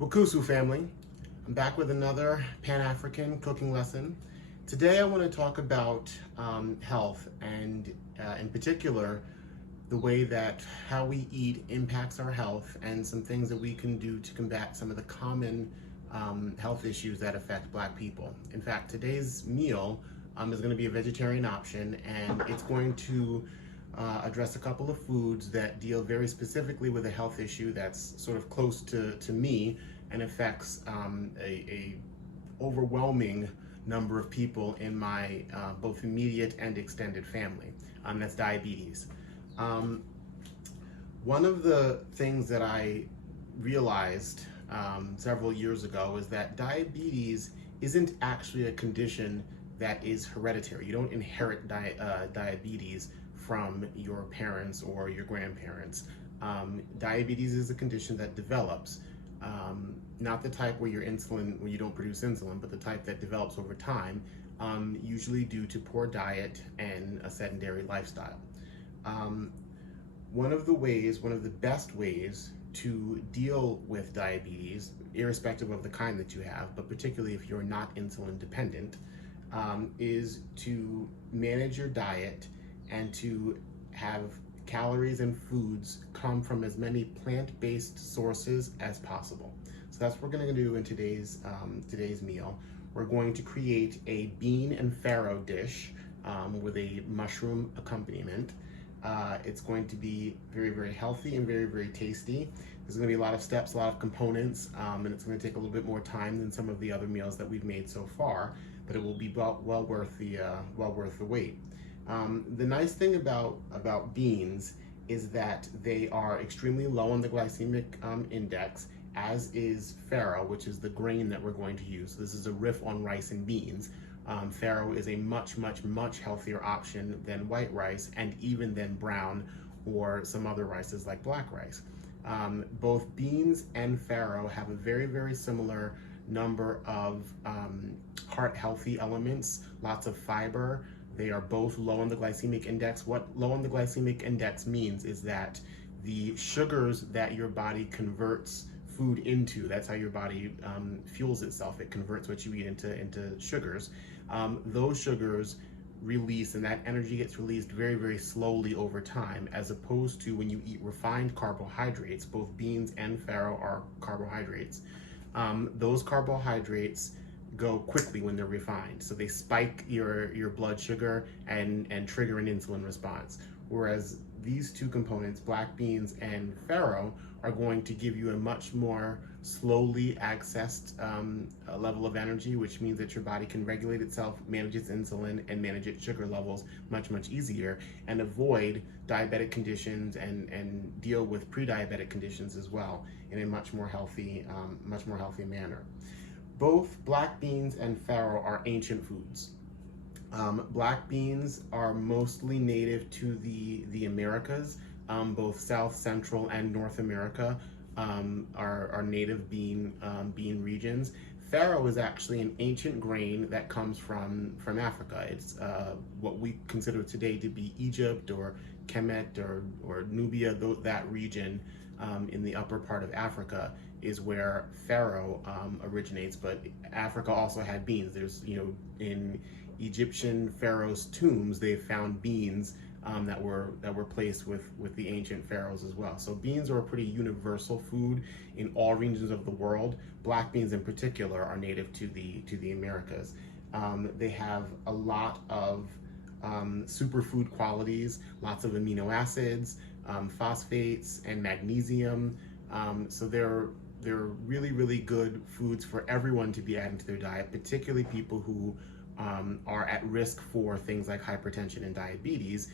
Wakusu family, I'm back with another Pan-African cooking lesson. Today I want to talk about health and in particular the way that how we eat impacts our health and some things that we can do to combat some of the common health issues that affect Black people. In fact, today's meal is going to be a vegetarian option, and it's going to address a couple of foods that deal very specifically with a health issue that's sort of close to me and affects a overwhelming number of people in my both immediate and extended family. That's diabetes. One of the things that I realized several years ago is that diabetes isn't actually a condition that is hereditary. You don't inherit diabetes from your parents or your grandparents. Diabetes is a condition that develops, not the type where you don't produce insulin, but the type that develops over time, usually due to poor diet and a sedentary lifestyle. One of the best ways to deal with diabetes, irrespective of the kind that you have, but particularly if you're not insulin dependent, is to manage your diet and to have calories and foods come from as many plant-based sources as possible. So that's what we're going to do in today's meal. We're going to create a bean and farro dish with a mushroom accompaniment. It's going to be very, very healthy and very, very tasty. There's going to be a lot of steps, a lot of components, and it's going to take a little bit more time than some of the other meals that we've made so far, but it will be well worth the wait. The nice thing about beans is that they are extremely low on the glycemic index, as is farro, which is the grain that we're going to use. So this is a riff on rice and beans. Farro is a much healthier option than white rice and even than brown or some other rices like black rice. Both beans and farro have a very, very similar number of heart healthy elements, lots of fiber. They are both low on the glycemic index. What low on the glycemic index means is that the sugars that your body converts food into, that's how your body fuels itself. It converts what you eat into sugars. Those sugars release, and that energy gets released very, very slowly over time, as opposed to when you eat refined carbohydrates. Both beans and farro are carbohydrates. Those carbohydrates go quickly when they're refined, so they spike your blood sugar and trigger an insulin response. Whereas these two components, black beans and farro, are going to give you a much more slowly accessed level of energy, which means that your body can regulate itself, manage its insulin, and manage its sugar levels much easier, and avoid diabetic conditions and deal with pre-diabetic conditions as well in a much more healthy manner. Both black beans and farro are ancient foods. Black beans are mostly native to the Americas. Both South, Central, and North America are native bean regions. Farro is actually an ancient grain that comes from Africa. It's what we consider today to be Egypt or Kemet or Nubia, that region in the upper part of Africa is where farro originates. But Africa also had beans. There's, in Egyptian pharaohs' tombs, they found beans that were placed with the ancient pharaohs as well. So beans are a pretty universal food in all regions of the world. Black beans in particular are native to the Americas. They have a lot of superfood qualities, lots of amino acids, phosphates, and magnesium. So they're really good foods for everyone to be adding to their diet, particularly people who are at risk for things like hypertension and diabetes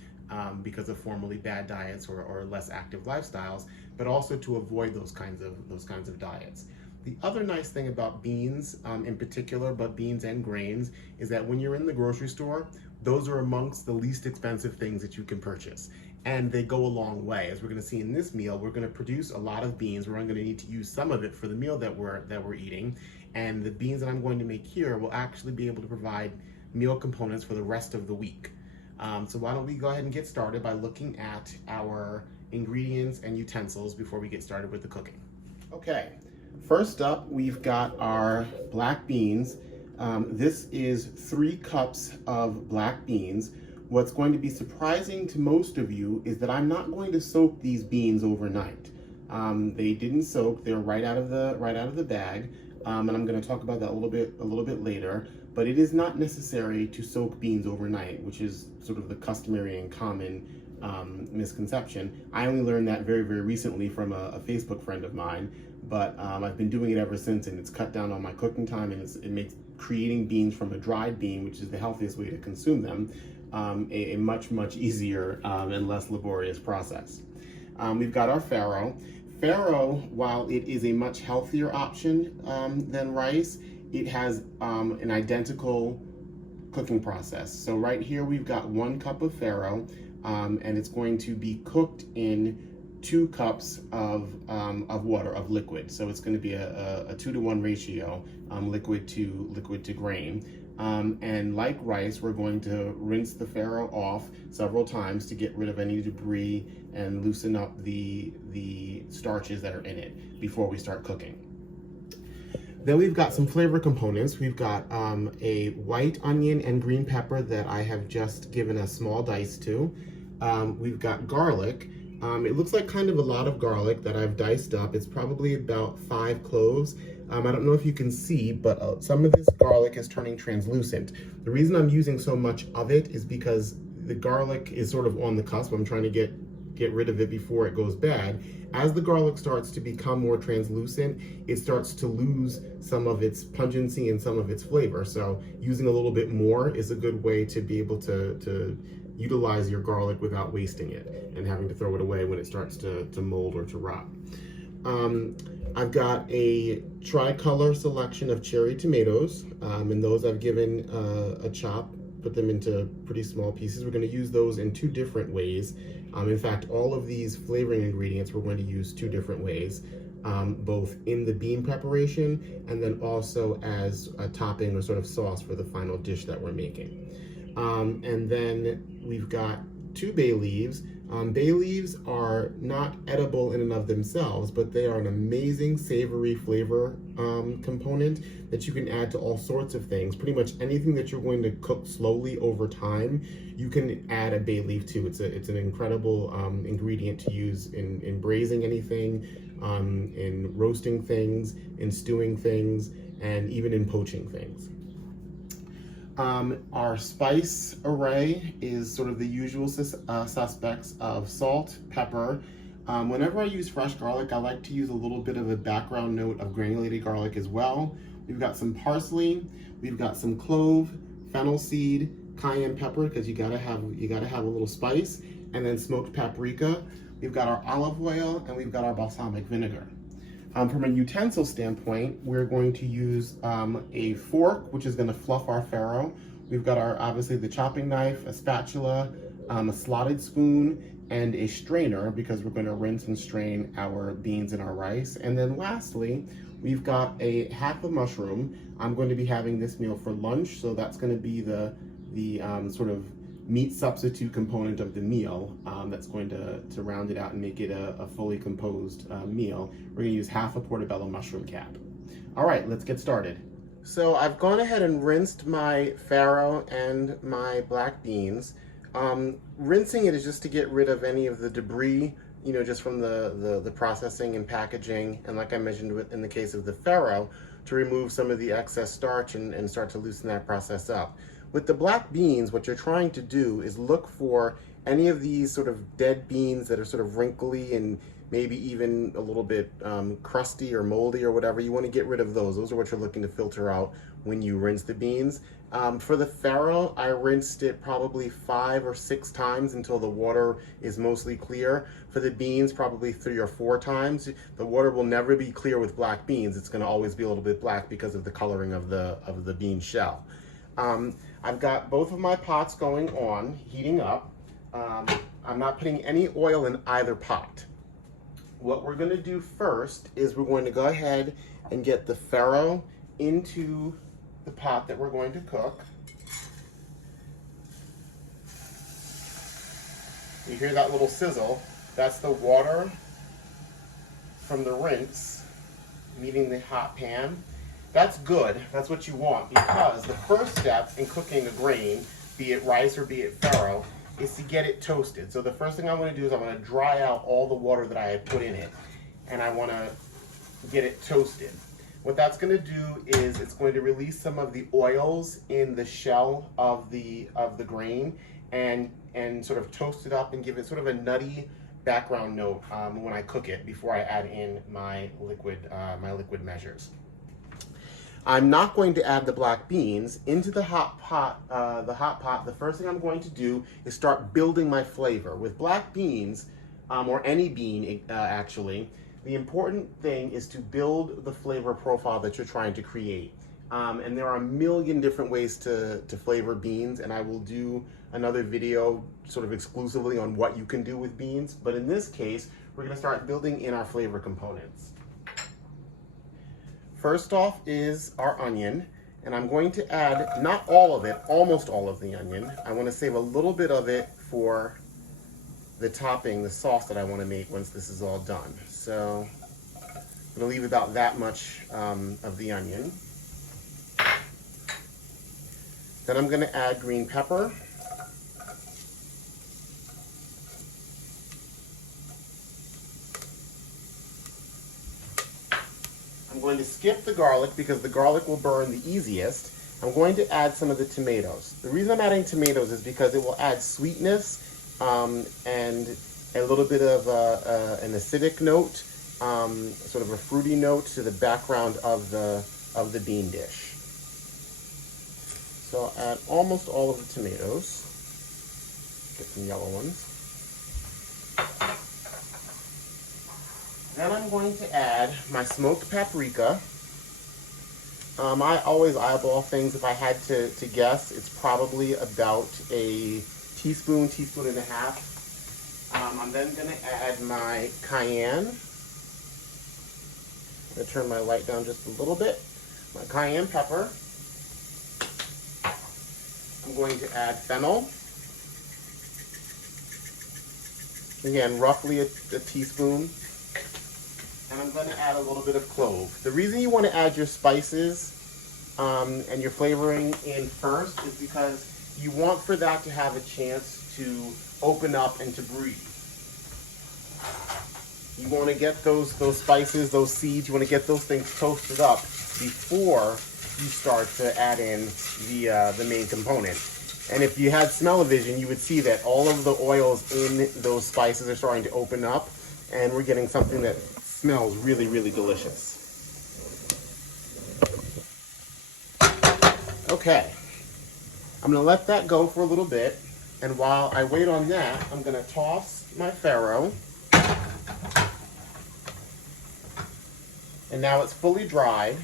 because of formerly bad diets or less active lifestyles, but also to avoid those kinds of diets. The other nice thing about beans in particular, but beans and grains, is that when you're in the grocery store, those are amongst the least expensive things that you can purchase. And they go a long way. As we're going to see in this meal, we're going to produce a lot of beans. We're going to need to use some of it for the meal that we're eating. And the beans that I'm going to make here will actually be able to provide meal components for the rest of the week. So why don't we go ahead and get started by looking at our ingredients and utensils before we get started with the cooking. Okay, First up, we've got our black beans. This is 3 cups of black beans. What's going to be surprising to most of you is that I'm not going to soak these beans overnight. They didn't soak; they're right out of the bag, and I'm going to talk about that a little bit later. But it is not necessary to soak beans overnight, which is sort of the customary and common misconception. I only learned that very recently from a Facebook friend of mine, but I've been doing it ever since, and it's cut down on my cooking time, and it makes creating beans from a dried bean, which is the healthiest way to consume them, a much easier and less laborious process. We've got our farro. Farro, while it is a much healthier option than rice, it has an identical cooking process. So right here we've got 1 cup of farro, and it's going to be cooked in 2 cups of water, of liquid. So it's going to be a 2-to-1 ratio, liquid to grain. And like rice, we're going to rinse the farro off several times to get rid of any debris and loosen up the starches that are in it before we start cooking. Then we've got some flavor components. We've got a white onion and green pepper that I have just given a small dice to. We've got garlic. It looks like kind of a lot of garlic that I've diced up. It's probably about 5 cloves. I don't know if you can see, but some of this garlic is turning translucent. The reason I'm using so much of it is because the garlic is sort of on the cusp. I'm trying to get rid of it before it goes bad. As the garlic starts to become more translucent, it starts to lose some of its pungency and some of its flavor. So using a little bit more is a good way to be able to utilize your garlic without wasting it and having to throw it away when it starts to mold or to rot. I've got a tricolor selection of cherry tomatoes, and those I've given a chop, put them into pretty small pieces. We're going to use those in 2 different ways. In fact, all of these flavoring ingredients we're going to use 2 different ways, both in the bean preparation and then also as a topping or sort of sauce for the final dish that we're making. And then we've got 2 bay leaves. Bay leaves are not edible in and of themselves, but they are an amazing savory flavor component that you can add to all sorts of things. Pretty much anything that you're going to cook slowly over time, you can add a bay leaf to. It's an incredible ingredient to use in braising anything, in roasting things, in stewing things, and even in poaching things. Our spice array is sort of the usual suspects of salt, pepper. Whenever I use fresh garlic, I like to use a little bit of a background note of granulated garlic as well. We've got some parsley, we've got some clove, fennel seed, cayenne pepper, because you gotta have a little spice, and then smoked paprika. We've got our olive oil, and we've got our balsamic vinegar. From a utensil standpoint, we're going to use a fork, which is going to fluff our farro. We've got obviously the chopping knife, a spatula, a slotted spoon, and a strainer, because we're going to rinse and strain our beans and our rice. And then lastly, we've got a half a mushroom. I'm going to be having this meal for lunch, so that's going to be the sort of meat substitute component of the meal that's going to round it out and make it a fully composed meal. We're going to use half a portobello mushroom cap. All right, let's get started. So I've gone ahead and rinsed my farro and my black beans. Rinsing it is just to get rid of any of the debris, just from the processing and packaging, and like I mentioned in the case of the farro, to remove some of the excess starch and start to loosen that process up. With the black beans, what you're trying to do is look for any of these sort of dead beans that are sort of wrinkly and maybe even a little bit crusty or moldy or whatever. You want to get rid of those. Those are what you're looking to filter out when you rinse the beans. For the farro, I rinsed it probably 5 or 6 times until the water is mostly clear. For the beans, probably 3 or 4 times. The water will never be clear with black beans. It's going to always be a little bit black because of the coloring of the bean shell. I've got both of my pots going on, heating up. I'm not putting any oil in either pot. What we're going to do first is we're going to go ahead and get the farro into the pot that we're going to cook. You hear that little sizzle? That's the water from the rinse meeting the hot pan. That's good, that's what you want, because the first step in cooking a grain, be it rice or be it farro, is to get it toasted. So the first thing I'm going to do is I'm going to dry out all the water that I had put in it, and I want to get it toasted. What that's going to do is it's going to release some of the oils in the shell of the grain and sort of toast it up and give it sort of a nutty background note when I cook it before I add in my liquid measures. I'm not going to add the black beans into the hot pot. The first thing I'm going to do is start building my flavor. With black beans, or any bean actually, the important thing is to build the flavor profile that you're trying to create. And there are a million different ways to flavor beans, and I will do another video sort of exclusively on what you can do with beans. But in this case, we're going to start building in our flavor components. First off is our onion, and I'm going to add, not all of it, almost all of the onion. I want to save a little bit of it for the topping, the sauce that I want to make once this is all done. So I'm going to leave about that much of the onion. Then I'm going to add green pepper. I'm going to skip the garlic because the garlic will burn the easiest. I'm going to add some of the tomatoes. The reason I'm adding tomatoes is because it will add sweetness and a little bit of an acidic note, sort of a fruity note to the background of the bean dish. So I'll add almost all of the tomatoes. Get some yellow ones. Then I'm going to add my smoked paprika. I always eyeball things. If I had to guess, it's probably about a teaspoon and a half. I'm then going to add my cayenne. I'm going to turn my light down just a little bit. My cayenne pepper. I'm going to add fennel. Again, roughly a teaspoon. And I'm going to add a little bit of clove. The reason you want to add your spices and your flavoring in first is because you want for that to have a chance to open up and to breathe. You want to get those spices, those seeds, you want to get those things toasted up before you start to add in the main component. And if you had smell-o-vision, you would see that all of the oils in those spices are starting to open up, and we're getting something that smells really, really delicious. Okay, I'm gonna let that go for a little bit, and while I wait on that, I'm gonna toss my farro. And now it's fully dried,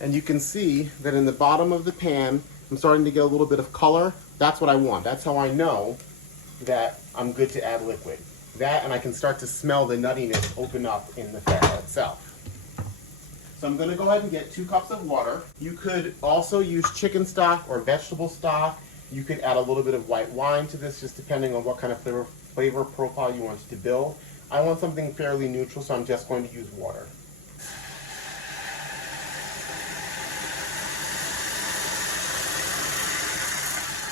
and you can see that in the bottom of the pan, I'm starting to get a little bit of color. That's what I want. That's how I know that I'm good to add liquid. That, and I can start to smell the nuttiness open up in the farro itself. So I'm going to go ahead and get 2 cups of water. You could also use chicken stock or vegetable stock. You could add a little bit of white wine to this, just depending on what kind of flavor profile you want it to build. I want something fairly neutral, so I'm just going to use water.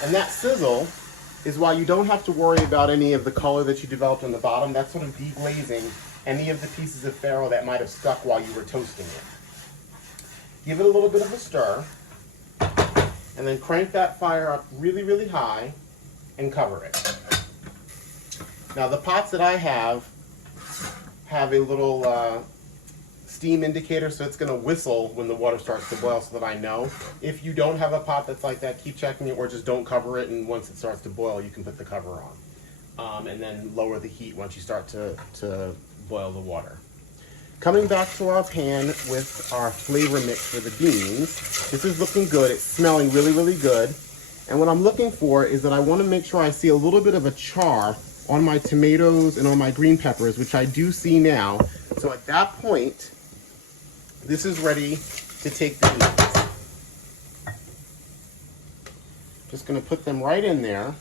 And that sizzle is why you don't have to worry about any of the color that you developed on the bottom. That's sort of deglazing any of the pieces of farro that might have stuck while you were toasting it. Give it a little bit of a stir, and then crank that fire up really, really high and cover it. Now the pots that I have a little steam indicator, so it's going to whistle when the water starts to boil so that I know. If you don't have a pot that's like that, keep checking it, or just don't cover it, and once it starts to boil, you can put the cover on. And then lower the heat once you start to boil the water. Coming back to our pan with our flavor mix for the beans, this is looking good. It's smelling really, really good. And what I'm looking for is that I want to make sure I see a little bit of a char on my tomatoes and on my green peppers, which I do see now. So at that point, this is ready to take the beans. Just going to put them right in there.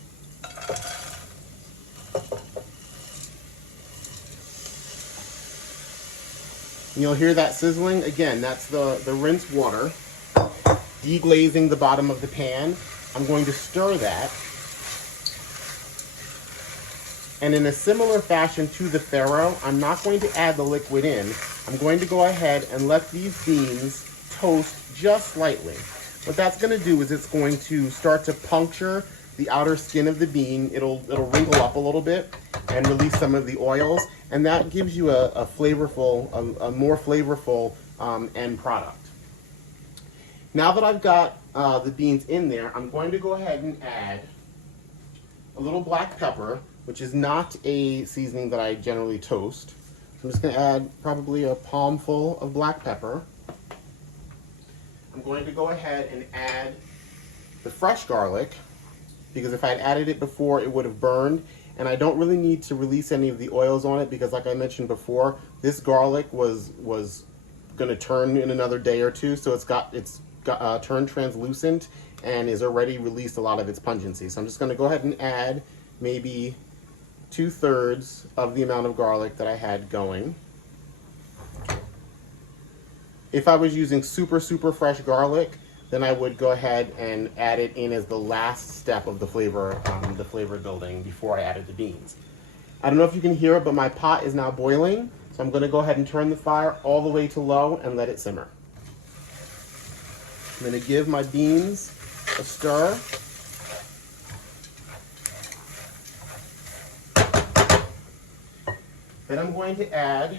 And you'll hear that sizzling. Again, that's the rinsed water deglazing the bottom of the pan. I'm going to stir that. And in a similar fashion to the farro, I'm not going to add the liquid in. I'm going to go ahead and let these beans toast just slightly. What that's going to do is it's going to start to puncture the outer skin of the bean. It'll wrinkle up a little bit and release some of the oils, and that gives you a more flavorful end product. Now that I've got the beans in there, I'm going to go ahead and add a little black pepper, which is not a seasoning that I generally toast. I'm just going to add probably a palmful of black pepper. I'm going to go ahead and add the fresh garlic, because if I had added it before, it would have burned. And I don't really need to release any of the oils on it, because like I mentioned before, this garlic was going to turn in another day or two, so it's turned translucent and is already released a lot of its pungency. So I'm just going to go ahead and add maybe 2/3 of the amount of garlic that I had going. If I was using super fresh garlic, then I would go ahead and add it in as the last step of the flavor building before I added the beans. I don't know if you can hear it, but my pot is now boiling, so I'm going to go ahead and turn the fire all the way to low and let it simmer. I'm going to give my beans a stir. Then I'm going to add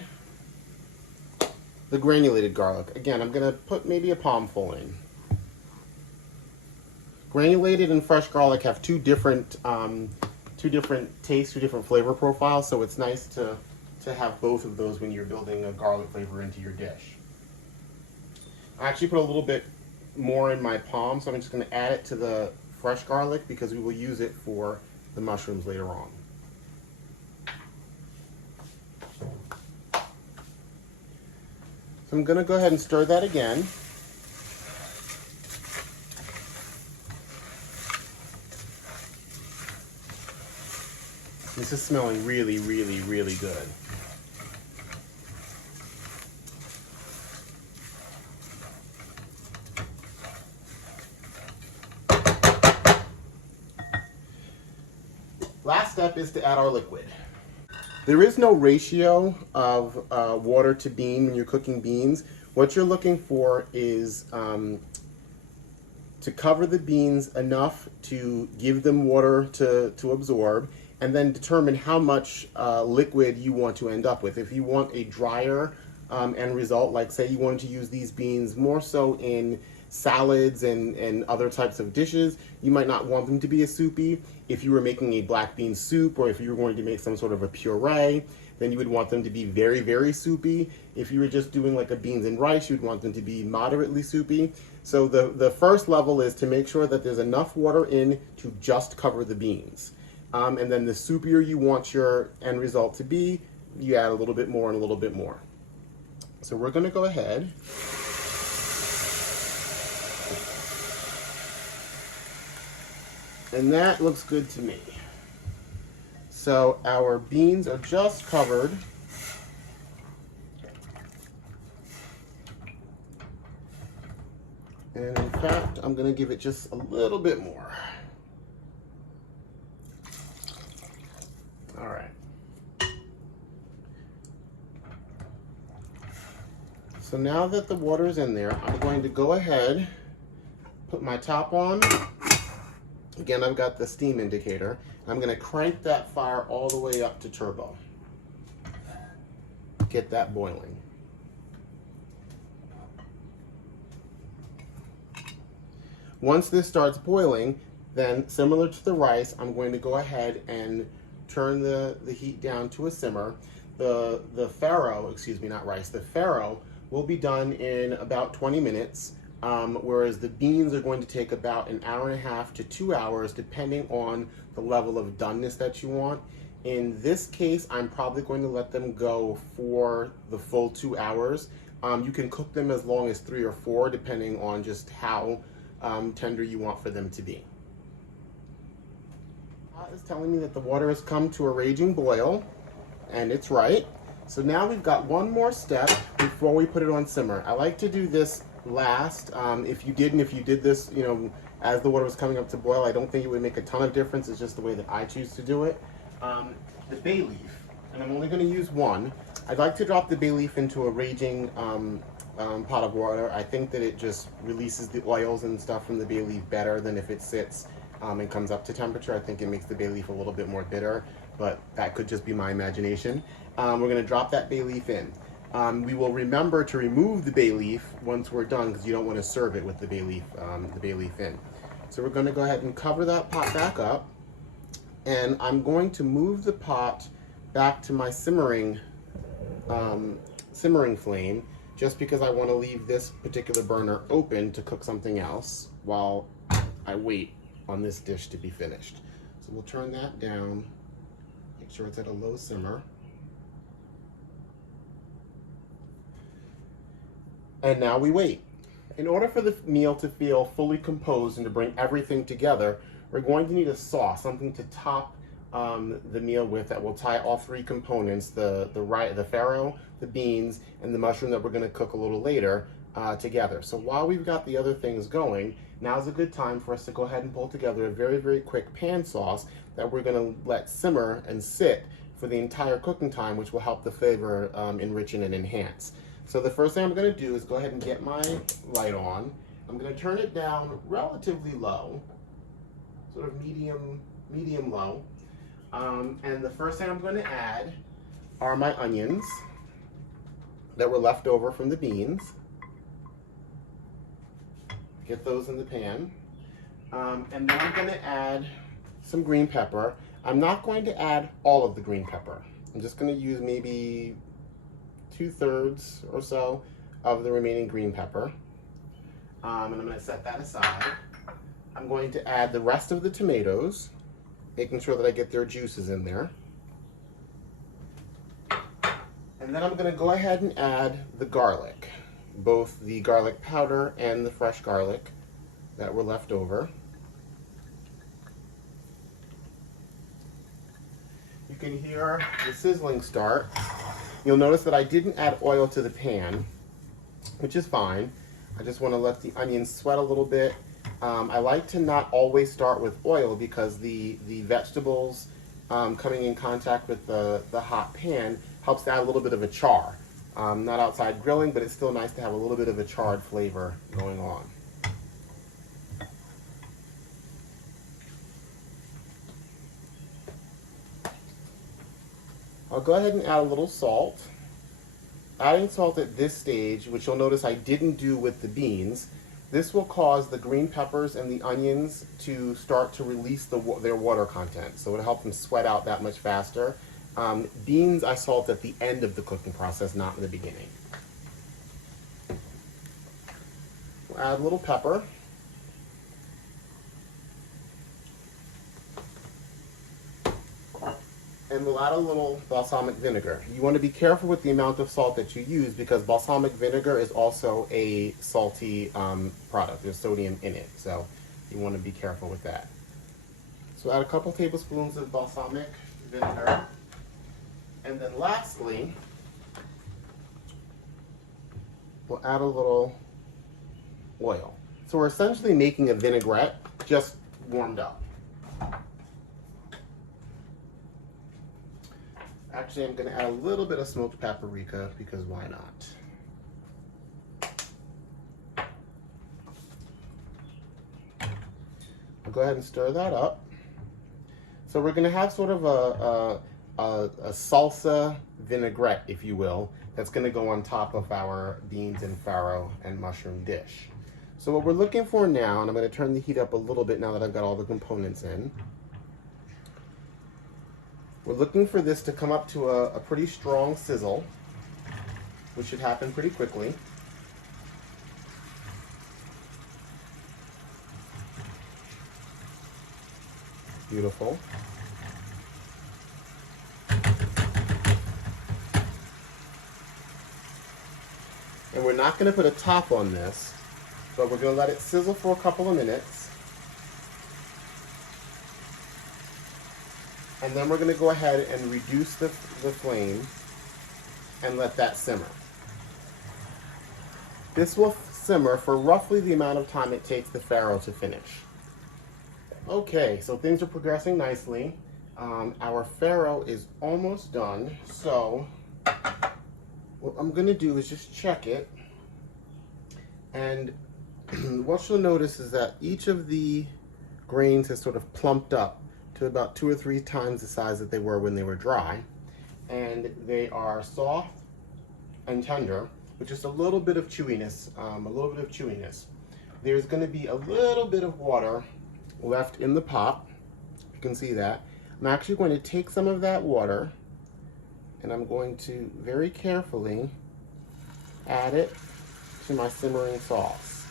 the granulated garlic. Again, I'm going to put maybe a palmful in. Granulated and fresh garlic have two different tastes, two different flavor profiles, so it's nice to have both of those when you're building a garlic flavor into your dish. I actually put a little bit more in my palm, so I'm just going to add it to the fresh garlic because we will use it for the mushrooms later on. So I'm going to go ahead and stir that again. This is smelling really good. Last step is to add our liquid. There is no ratio of water to bean when you're cooking beans. What you're looking for is to cover the beans enough to give them water to absorb, and then determine how much liquid you want to end up with. If you want a drier end result, like say you wanted to use these beans more so in salads and other types of dishes, you might not want them to be as soupy. If you were making a black bean soup, or if you were going to make some sort of a puree, then you would want them to be very soupy. If you were just doing like a beans and rice, you'd want them to be moderately soupy. So the first level is to make sure that there's enough water in to just cover the beans. And then the soupier you want your end result to be, you add a little bit more and a little bit more. So we're going to go ahead and that looks good to me. So our beans are just covered. And in fact, I'm going to give it just a little bit more. All right. So now that the water is in there, I'm going to go ahead, put my top on. Again, I've got the steam indicator. I'm going to crank that fire all the way up to turbo. Get that boiling. Once this starts boiling, then similar to the rice, I'm going to go ahead and turn the heat down to a simmer. The farro, excuse me, not rice, the farro will be done in about 20 minutes, whereas the beans are going to take about an hour and a half to 2 hours, depending on the level of doneness that you want. In this case, I'm probably going to let them go for the full 2 hours. You can cook them as long as 3 or 4, depending on just how tender you want for them to be. It's telling me that the water has come to a raging boil, and it's right. So now we've got one more step before we put it on simmer. I like to do this last. If you did this, as the water was coming up to boil, I don't think it would make a ton of difference. It's just the way that I choose to do it. The bay leaf, and I'm only going to use one. I'd like to drop the bay leaf into a raging pot of water. I think that it just releases the oils and stuff from the bay leaf better than if it sits and comes up to temperature. I think it makes the bay leaf a little bit more bitter, but that could just be my imagination. We're going to drop that bay leaf in. We will remember to remove the bay leaf once we're done, because you don't want to serve it with the bay leaf in. So we're going to go ahead and cover that pot back up, and I'm going to move the pot back to my simmering flame, just because I want to leave this particular burner open to cook something else while I wait on this dish to be finished. So we'll turn that down, make sure it's at a low simmer. And now we wait. In order for the meal to feel fully composed and to bring everything together, we're going to need a sauce, something to top the meal with that will tie all three components, the farro, the beans, and the mushroom that we're going to cook a little later together. So while we've got the other things going, now's a good time for us to go ahead and pull together a very, very quick pan sauce that we're going to let simmer and sit for the entire cooking time, which will help the flavor enrichen and enhance. So the first thing I'm going to do is go ahead and get my light on. I'm going to turn it down relatively low, sort of medium low. And the first thing I'm going to add are my onions that were left over from the beans. Get those in the pan. And then I'm going to add some green pepper. I'm not going to add all of the green pepper. I'm just going to use maybe 2/3 or so of the remaining green pepper. And I'm going to set that aside. I'm going to add the rest of the tomatoes, making sure that I get their juices in there. And then I'm going to go ahead and add the garlic, both the garlic powder and the fresh garlic that were left over. You can hear the sizzling start. You'll notice that I didn't add oil to the pan, which is fine. I just want to let the onions sweat a little bit. I like to not always start with oil because the vegetables coming in contact with the hot pan helps to add a little bit of a char. Not outside grilling, but it's still nice to have a little bit of a charred flavor going on. I'll go ahead and add a little salt. Adding salt at this stage, which you'll notice I didn't do with the beans, this will cause the green peppers and the onions to start to release their water content. So it'll help them sweat out that much faster. Beans I salt at the end of the cooking process, not in the beginning. We'll add a little pepper. And we'll add a little balsamic vinegar. You want to be careful with the amount of salt that you use because balsamic vinegar is also a salty product. There's sodium in it, so you want to be careful with that. So add a couple tablespoons of balsamic vinegar. And then lastly, we'll add a little oil. So we're essentially making a vinaigrette, just warmed up. Actually, I'm going to add a little bit of smoked paprika because why not? I'll go ahead and stir that up. So we're going to have sort of a salsa vinaigrette, if you will, that's going to go on top of our beans and farro and mushroom dish. So what we're looking for now, and I'm going to turn the heat up a little bit now that I've got all the components in. We're looking for this to come up to a pretty strong sizzle, which should happen pretty quickly. Beautiful. And we're not going to put a top on this, but we're going to let it sizzle for a couple of minutes. And then we're going to go ahead and reduce the flame and let that simmer. This will simmer for roughly the amount of time it takes the farro to finish. Okay, so things are progressing nicely. Our farro is almost done, so what I'm gonna do is just check it, and what you'll notice is that each of the grains has sort of plumped up to about 2 or 3 times the size that they were when they were dry, and they are soft and tender with just a little bit of chewiness, There's going to be a little bit of water left in the pot. You can see that. I'm actually going to take some of that water and I'm going to very carefully add it to my simmering sauce.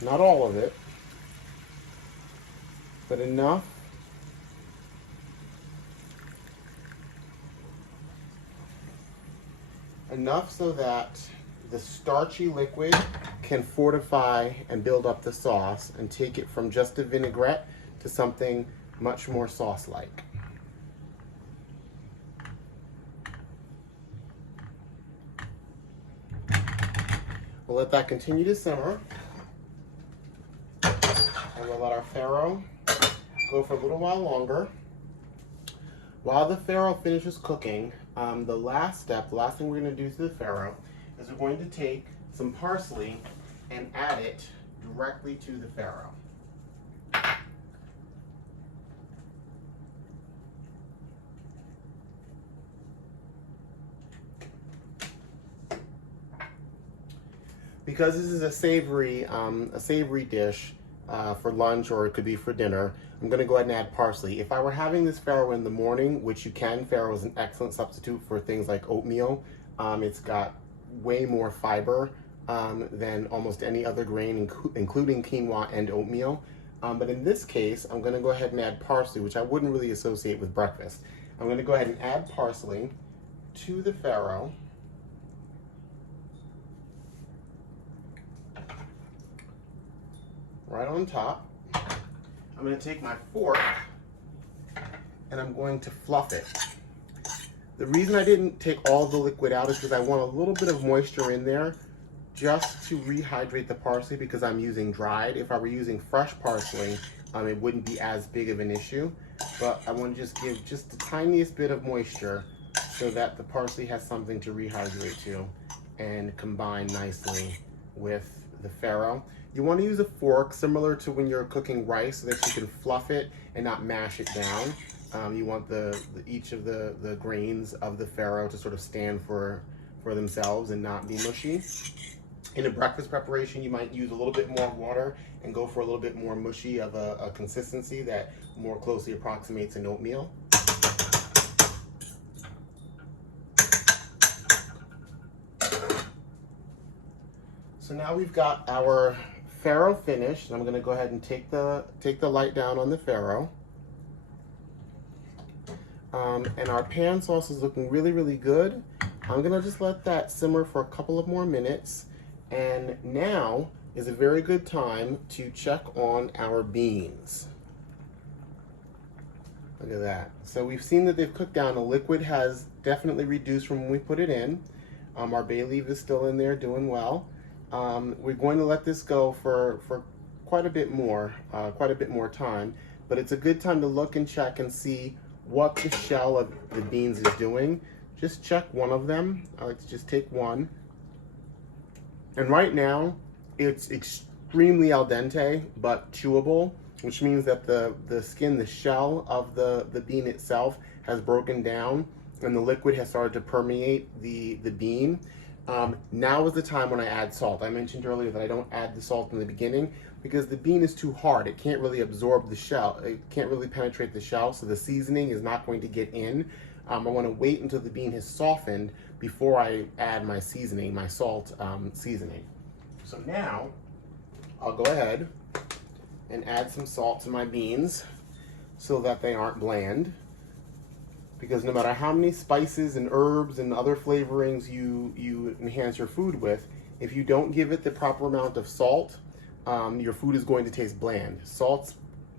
Not all of it, but enough so that the starchy liquid can fortify and build up the sauce and take it from just a vinaigrette to something much more sauce-like. We'll let that continue to simmer, and we'll let our farro go for a little while longer. While the farro finishes cooking, the last thing we're going to do to the farro is we're going to take some parsley and add it directly to the farro. Because this is a savory dish for lunch, or it could be for dinner, I'm going to go ahead and add parsley. If I were having this farro in the morning, which you can, farro is an excellent substitute for things like oatmeal. It's got way more fiber than almost any other grain, including quinoa and oatmeal. But in this case, I'm going to go ahead and add parsley, which I wouldn't really associate with breakfast. I'm going to go ahead and add parsley to the farro. Right on top. I'm going to take my fork and I'm going to fluff it. The reason I didn't take all the liquid out is because I want a little bit of moisture in there just to rehydrate the parsley, because I'm using dried. If I were using fresh parsley, it wouldn't be as big of an issue. But I want to just give just the tiniest bit of moisture so that the parsley has something to rehydrate to and combine nicely with the farro. You want to use a fork similar to when you're cooking rice so that you can fluff it and not mash it down. You want each of the grains of the farro to sort of stand for themselves and not be mushy. In a breakfast preparation, you might use a little bit more water and go for a little bit more mushy of a consistency that more closely approximates an oatmeal. So now we've got our farro finished, and I'm going to go ahead and take the light down on the farro. And our pan sauce is looking really, really good. I'm going to just let that simmer for a couple of more minutes. And now is a very good time to check on our beans. Look at that. So we've seen that they've cooked down. The liquid has definitely reduced from when we put it in. Our bay leaf is still in there doing well. We're going to let this go for quite a bit more time, but it's a good time to look and check and see what the shell of the beans is doing. Just check one of them. I like to just take one. And right now, it's extremely al dente, but chewable, which means that the skin, the shell of the bean itself has broken down and the liquid has started to permeate the bean. Now is the time when I add salt. I mentioned earlier that I don't add the salt in the beginning because the bean is too hard. It can't really absorb the shell. It can't really penetrate the shell, so the seasoning is not going to get in. I want to wait until the bean has softened before I add my seasoning, my salt seasoning. So now I'll go ahead and add some salt to my beans so that they aren't bland. Because no matter how many spices and herbs and other flavorings you enhance your food with, if you don't give it the proper amount of salt, your food is going to taste bland. Salt's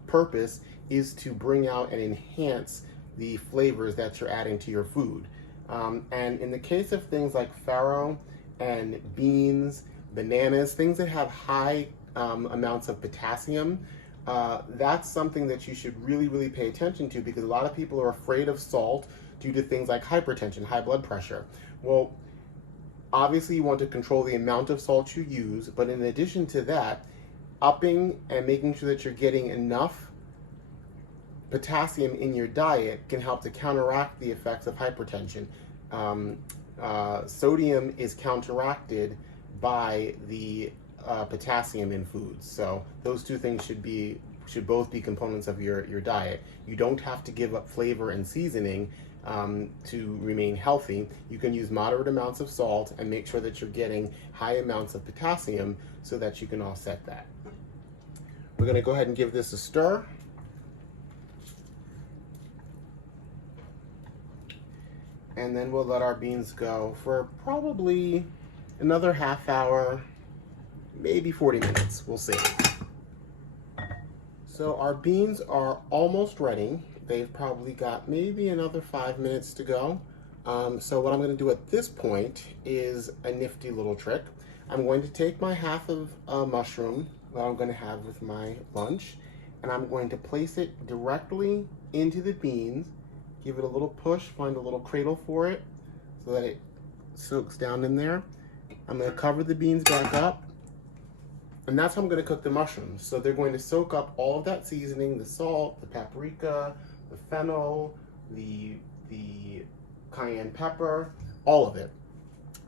purpose is to bring out and enhance the flavors that you're adding to your food. And in the case of things like farro and beans, bananas, things that have high amounts of potassium, that's something that you should really, really pay attention to, because a lot of people are afraid of salt due to things like hypertension, high blood pressure. Well, obviously you want to control the amount of salt you use, but in addition to that, upping and making sure that you're getting enough potassium in your diet can help to counteract the effects of hypertension. Sodium is counteracted by the potassium in foods. So those two things should both be components of your diet. You don't have to give up flavor and seasoning to remain healthy. You can use moderate amounts of salt and make sure that you're getting high amounts of potassium so that you can offset that. We're going to go ahead and give this a stir. And then we'll let our beans go for probably another half hour, maybe 40 minutes. We'll see. So our beans are almost ready. They've probably got maybe another 5 minutes to go. So what I'm going to do at this point is a nifty little trick. I'm going to take my half of a mushroom that I'm going to have with my lunch, and I'm going to place it directly into the beans, give it a little push, find a little cradle for it so that it soaks down in there. I'm going to cover the beans back up, and that's how I'm going to cook the mushrooms. So they're going to soak up all of that seasoning, the salt, the paprika, the fennel, the cayenne pepper, all of it.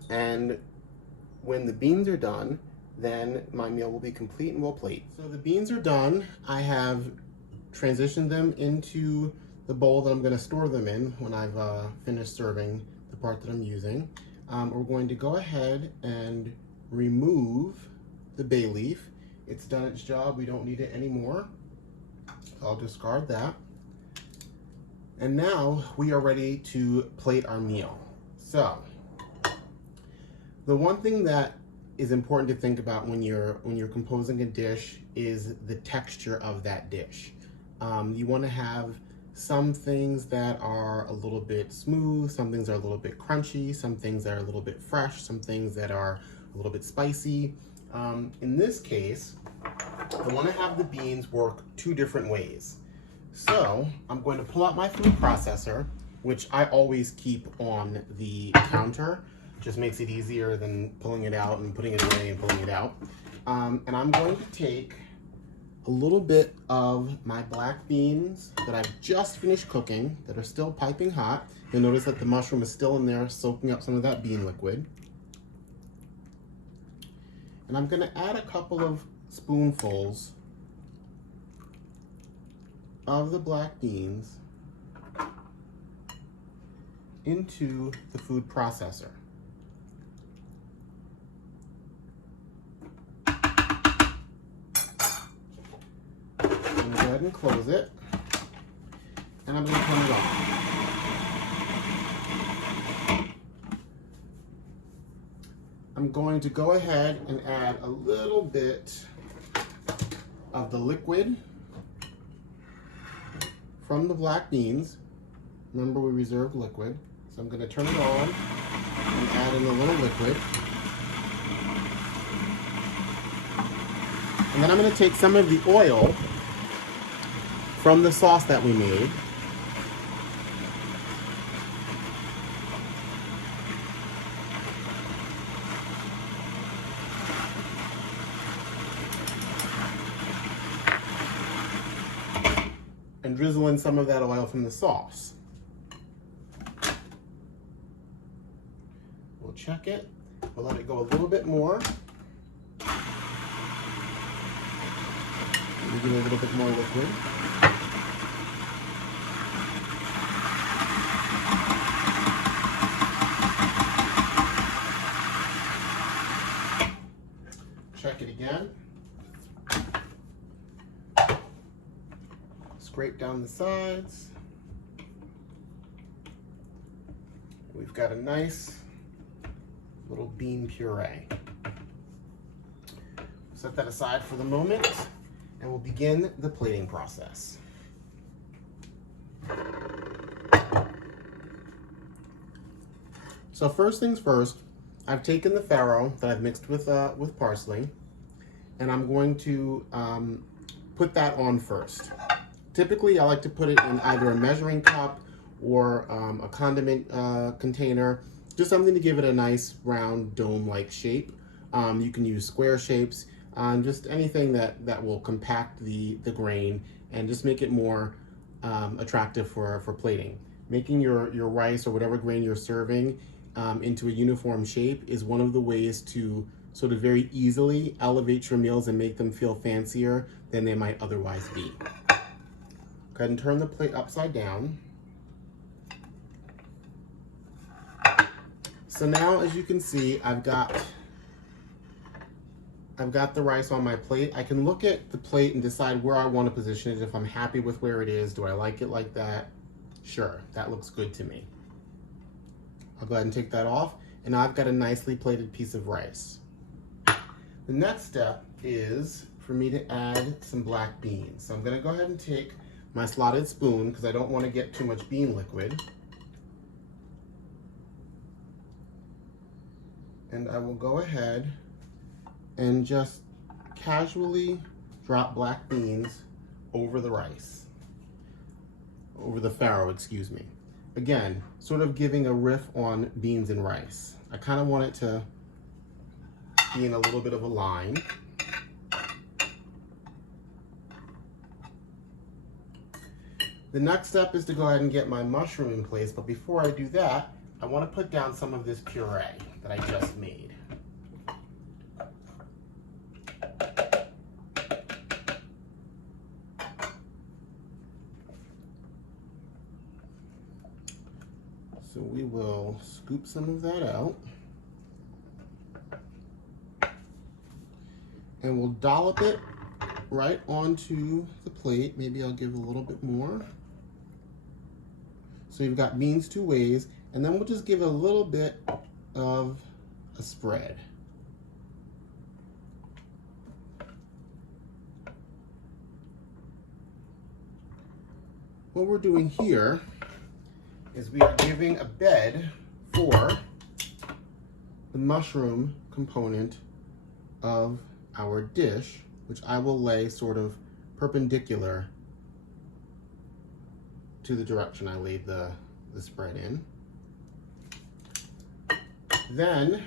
And when the beans are done, then my meal will be complete and we'll plate. So the beans are done. I have transitioned them into the bowl that I'm going to store them in when I've finished serving the part that I'm using. We're going to go ahead and remove the bay leaf. It's done its job. We don't need it anymore. I'll discard that. And now we are ready to plate our meal. So the one thing that is important to think about when you're composing a dish is the texture of that dish. You want to have some things that are a little bit smooth, some things are a little bit crunchy, some things that are a little bit fresh, some things that are a little bit spicy. In this case, I want to have the beans work two different ways. So I'm going to pull out my food processor, which I always keep on the counter. Just makes it easier than pulling it out and putting it away and pulling it out. And I'm going to take a little bit of my black beans that I've just finished cooking, that are still piping hot. You'll notice that the mushroom is still in there soaking up some of that bean liquid. And I'm going to add a couple of spoonfuls of the black beans into the food processor. I'm going to go ahead and close it, and I'm going to turn it on. I'm going to go ahead and add a little bit of the liquid from the black beans. Remember, we reserved liquid. So I'm going to turn it on and add in a little liquid. And then I'm going to take some of the oil from the sauce that we made. And drizzle in some of that oil from the sauce. We'll check it. We'll let it go a little bit more. We'll give it a little bit more liquid. Check it again. Scrape down the sides. We've got a nice little bean puree. Set that aside for the moment, and we'll begin the plating process. So first things first, I've taken the farro that I've mixed with parsley, and I'm going to put that on first. Typically, I like to put it in either a measuring cup or a condiment container, just something to give it a nice round dome-like shape. You can use square shapes, just anything that will compact the grain and just make it more attractive for plating. Making your rice or whatever grain you're serving into a uniform shape is one of the ways to sort of very easily elevate your meals and make them feel fancier than they might otherwise be. Go ahead and turn the plate upside down. So now, as you can see, I've got the rice on my plate. I can look at the plate and decide where I want to position it. If I'm happy with where it is, do I like it like that? Sure, that looks good to me. I'll go ahead and take that off, and now I've got a nicely plated piece of rice. The next step is for me to add some black beans. So I'm going to go ahead and take my slotted spoon, because I don't want to get too much bean liquid. And I will go ahead and just casually drop black beans over the rice. Over the farro, excuse me. Again, sort of giving a riff on beans and rice. I kind of want it to be in a little bit of a line. The next step is to go ahead and get my mushroom in place, but before I do that, I want to put down some of this puree that I just made. So we will scoop some of that out, and we'll dollop it right onto the plate. Maybe I'll give a little bit more. So you've got beans two ways, and then we'll just give a little bit of a spread. What we're doing here is we are giving a bed for the mushroom component of our dish, which I will lay sort of perpendicular to the direction I laid the spread in. Then,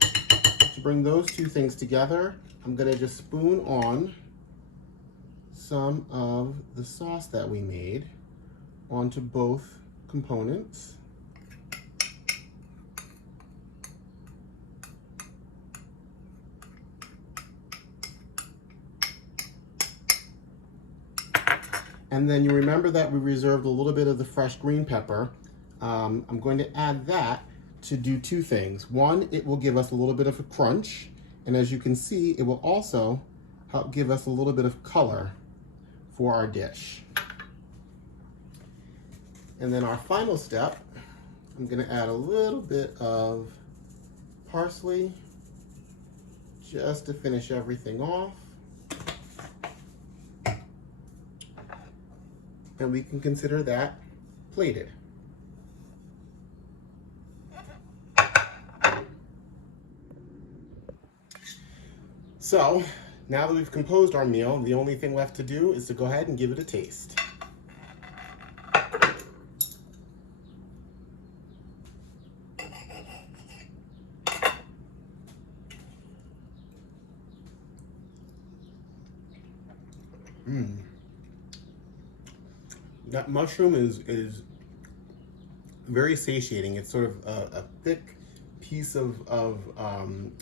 to bring those two things together, I'm going to just spoon on some of the sauce that we made onto both components. And then you remember that we reserved a little bit of the fresh green pepper. I'm going to add that to do two things. One, it will give us a little bit of a crunch, and as you can see, it will also help give us a little bit of color for our dish. And then our final step, I'm going to add a little bit of parsley just to finish everything off. And we can consider that plated. So, now that we've composed our meal, the only thing left to do is to go ahead and give it a taste. That mushroom is very satiating. It's sort of a thick piece of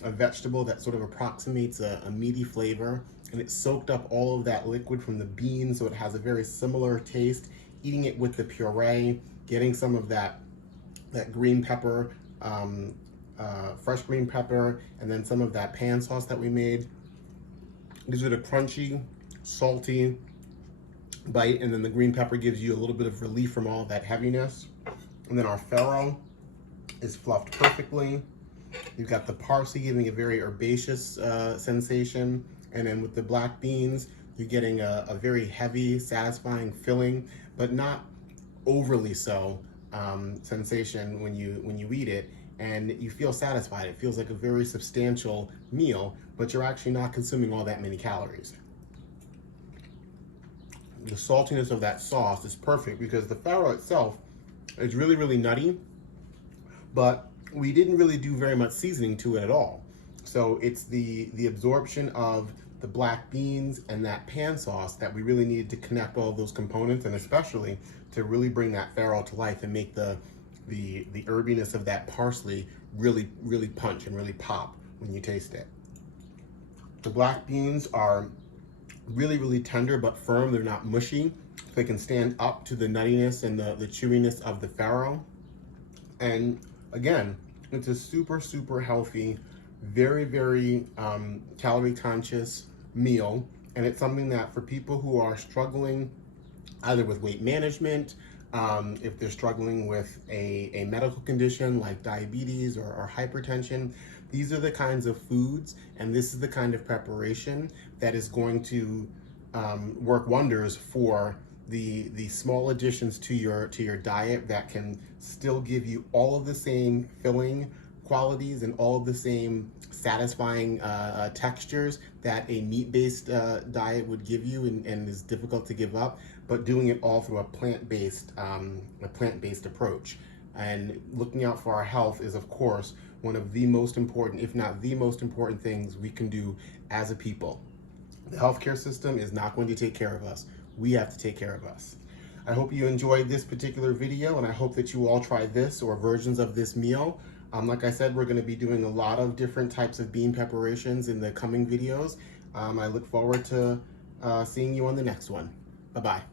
a vegetable that sort of approximates a meaty flavor, and it soaked up all of that liquid from the beans, so it has a very similar taste. Eating it with the puree, getting some of that green pepper, fresh green pepper, and then some of that pan sauce that we made, gives it a crunchy, salty bite, and then the green pepper gives you a little bit of relief from all of that heaviness. And then our farro is fluffed perfectly. You've got the parsley giving a very herbaceous sensation, and then with the black beans, you're getting a very heavy, satisfying filling, but not overly so. sensation when you eat it, and you feel satisfied. It feels like a very substantial meal, but you're actually not consuming all that many calories. The saltiness of that sauce is perfect because the farro itself is really, really nutty, but we didn't really do very much seasoning to it at all. So it's the absorption of the black beans and that pan sauce that we really needed to connect all of those components, and especially to really bring that farro to life and make the herbiness of that parsley really, really punch and really pop when you taste it. The black beans are really, really tender but firm. They're not mushy. They can stand up to the nuttiness and the chewiness of the farro. And again, it's a super, super healthy, very, very calorie conscious meal. And it's something that for people who are struggling either with weight management, if they're struggling with a medical condition like diabetes or hypertension, these are the kinds of foods and this is the kind of preparation that is going to work wonders for the small additions to your diet that can still give you all of the same filling qualities and all of the same satisfying textures that a meat-based diet would give you and is difficult to give up, but doing it all through a plant-based approach. And looking out for our health is, of course, one of the most important, if not the most important things we can do as a people. The healthcare system is not going to take care of us. We have to take care of us. I hope you enjoyed this particular video, and I hope that you all try this or versions of this meal. Like I said, we're going to be doing a lot of different types of bean preparations in the coming videos. I look forward to seeing you on the next one. Bye-bye.